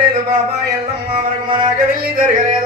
లేదు బాబా ఎల్లమ్మ మనకు మనాక వెళ్ళి జరగలేదు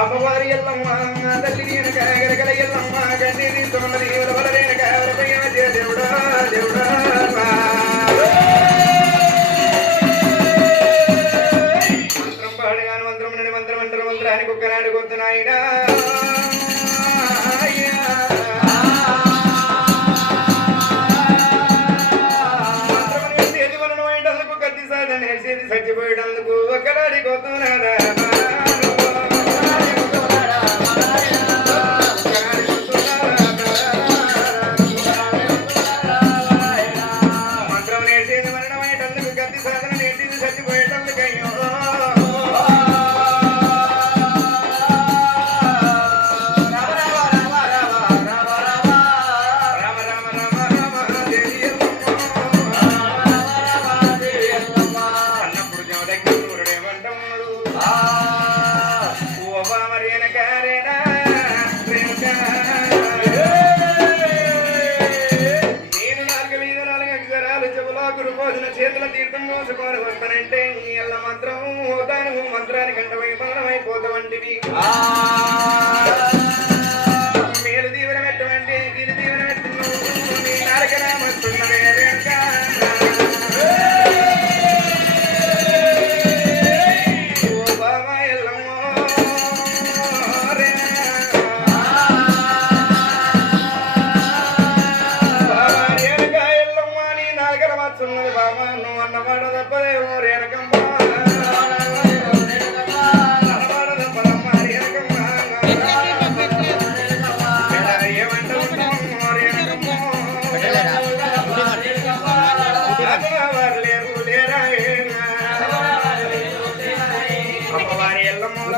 అమ్మవారి ఎల్లమ్మ తల్లి కలగల ఎల్లమ్మ గండి తొమ్మిది వలరేన కావలపైన దేవుడా దేవుడా మంత్రం మంత్రం మంత్రం మంత్రానికి ఒక్కనాడు కొద్దు నాయనా చేసింది చచ్చిపోయేటందుకు ఒక్కలాడి కొద్దు తీర్థంలో సుమారు వస్తానంటే ఈ ఎల్ల మంత్రం హోదాను మంత్రానికి అంటవై మరణమైపోతామంటివి ఆ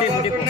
तीन